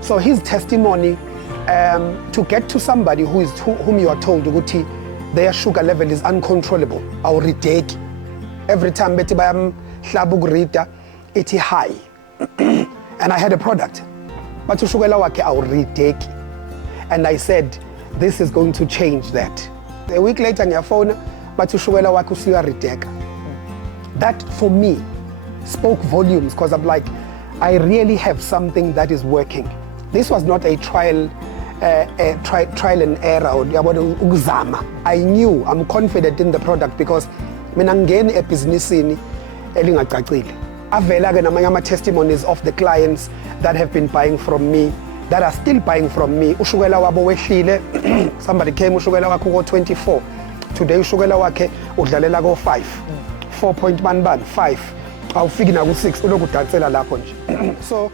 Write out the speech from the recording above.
So his testimony, to get to somebody whom you are told ukuthi their sugar level is uncontrollable, awurideki. Every time bethi bayamhlaba ukurida, ithi high. And I had a product. But ushukela wakhe awurideki. And I said, this is going to change that. A week later, ngiyafona, bathi ushukela wakhe usuyarideka. That for me spoke volumes, because I'm like, I really have something that is working. This was not a trial and error. I knew, I'm confident in the product because mina ngene ebhizinisini elingacacile. Avela ke namanye ama testimonies of the clients that have been buying from me, that are still buying from me. Ushukela wabo wehlile. Somebody came, ushukela wakhe ko 24. Today ushukela wakhe udlalela ko 5. 4.1 5. Awufiki na ku 6 ulokudansela lapho nje. So